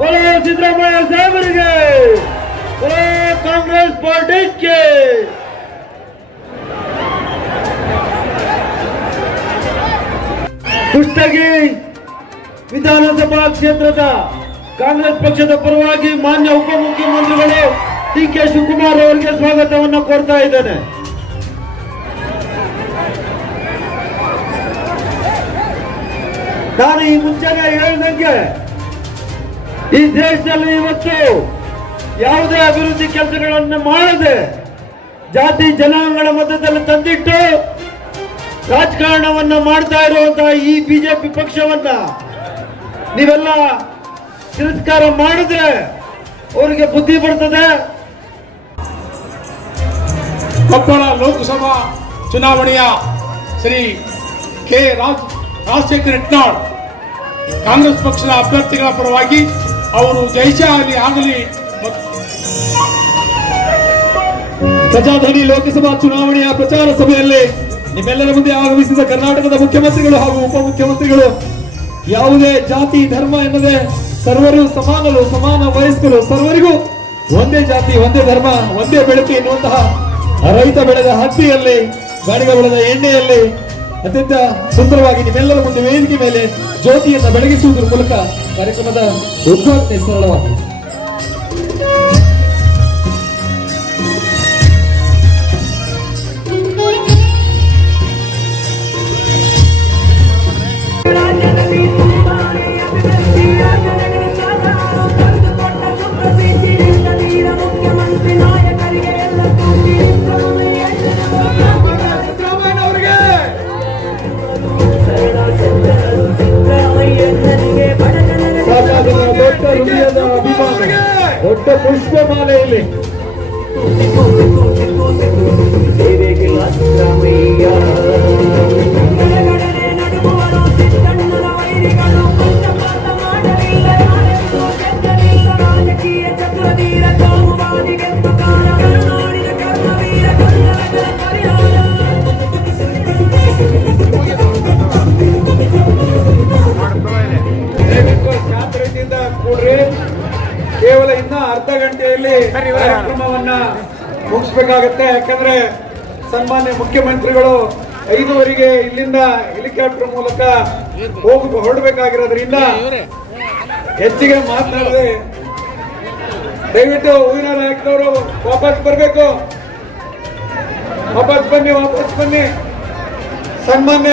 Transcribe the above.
ಬಲೋ ಸಿದ್ದರಾಮಯ್ಯ ಸಾಹೇಬರಿಗೆ. ಕಾಂಗ್ರೆಸ್ ಪಾರ್ಟಿಗೆ. ಕುಷ್ಟಗಿ ವಿಧಾನಸಭಾ ಕ್ಷೇತ್ರದ ಕಾಂಗ್ರೆಸ್ ಪಕ್ಷದ ಪರವಾಗಿ ಮಾನ್ಯ ಉಪಮುಖ್ಯಮಂತ್ರಿಗಳು ಡಿ ಕೆ ಶಿವಕುಮಾರ್ ಅವರಿಗೆ ಸ್ವಾಗತವನ್ನು ಕೋರ್ತಾ ಇದ್ದೇನೆ. ನಾನು ಈ ಮುಂಚೆನೆ ಹೇಳಿದಂಗೆ ಈ ದೇಶದಲ್ಲಿ ಇವತ್ತು ಯಾವುದೇ ಅಭಿವೃದ್ಧಿ ಕೆಲಸಗಳನ್ನು ಮಾಡದೆ ಜಾತಿ ಜನಾಂಗಗಳ ಮಧ್ಯದಲ್ಲಿ ತಂದಿಟ್ಟು ರಾಜಕಾರಣವನ್ನ ಮಾಡ್ತಾ ಇರುವಂತಹ ಈ ಬಿಜೆಪಿ ಪಕ್ಷವನ್ನ ನೀವೆಲ್ಲ ತಿರಸ್ಕಾರ ಮಾಡಿದ್ರೆ ಅವರಿಗೆ ಬುದ್ಧಿ ಬರ್ತದೆ. ಕೊಪ್ಪಳ ಲೋಕಸಭಾ ಚುನಾವಣೆಯ ಶ್ರೀ ಕೆ ರಾಜ್ ರಾಜಶೇಖರ್ ಇಟ್ನಾಳ್ ಕಾಂಗ್ರೆಸ್ ಪಕ್ಷದ ಅಭ್ಯರ್ಥಿಗಳ ಪರವಾಗಿ ಅವರು ಜೈಶಾಲಿ ಆಗಲಿ ಮತ್ತು ಪ್ರಜಾಧ್ವನಿ ಲೋಕಸಭಾ ಚುನಾವಣೆಯ ಪ್ರಚಾರ ಸಭೆಯಲ್ಲಿ ನಿಮ್ಮೆಲ್ಲರ ಮುಂದೆ ಆಗಮಿಸಿದ ಕರ್ನಾಟಕದ ಮುಖ್ಯಮಂತ್ರಿಗಳು ಹಾಗೂ ಉಪಮುಖ್ಯಮಂತ್ರಿಗಳು, ಯಾವುದೇ ಜಾತಿ, ಧರ್ಮ ಎನ್ನದೆ ಸರ್ವರು ಸಮಾನರು, ಸಮಾನ ವಯಸ್ಕರು, ಸರ್ವರಿಗೂ ಒಂದೇ ಜಾತಿ, ಒಂದೇ ಧರ್ಮ, ಒಂದೇ ಬೆಳಕು ಎನ್ನುವಂತಹ ರೈತ ಬೆಳೆದ ಹತ್ತಿಯಲ್ಲಿ, ಗಾಡಿಗೆ ಬೆಳೆದ ಎಣ್ಣೆಯಲ್ಲಿ ಅತ್ಯಂತ ಸುಂದರವಾಗಿ ನಿಮ್ಮೆಲ್ಲರ ಮುಂದೆ ವೇದಿಕೆ ಮೇಲೆ ಜ್ಯೋತಿಯನ್ನು ಬೆಳಗಿಸುವುದರ ಮೂಲಕ ಕಾರ್ಯಕ್ರಮದ ಉದ್ಘಾಟನೆ ಸರಳವಾಗಿದೆ. ರಾಜ್ಯದಲ್ಲಿ ಪುಷ್ಪಮಾಲೆಯಲ್ಲಿ ಸೇವೆಗಿಲ್ಲ ಸಿದ್ದರಾಮಯ್ಯ ಅರ್ಧ ಗಂಟೆಯಲ್ಲಿ ಕಾರ್ಯಕ್ರಮವನ್ನ ಮುಗಿಸ್ಬೇಕಾಗತ್ತೆ. ಯಾಕಂದ್ರೆ ಸನ್ಮಾನ್ಯ ಮುಖ್ಯಮಂತ್ರಿಗಳು ಐದುವರೆಗೆ ಇಲ್ಲಿಂದ ಹೆಲಿಕಾಪ್ಟರ್ ಮೂಲಕ ಹೋಗಿ ಹೊರಡಬೇಕಾಗಿರೋದ್ರಿಂದ ಹೆಚ್ಚಿಗೆ ಮಾತನಾಡದೆ ದಯವಿಟ್ಟು ಹೂವಿನ ನಾಯಕನವರು ವಾಪಸ್ ಬರಬೇಕು. ವಾಪಸ್ ಬನ್ನಿ ವಾಪಸ್ ಬನ್ನಿ. ಸನ್ಮಾನ್ಯ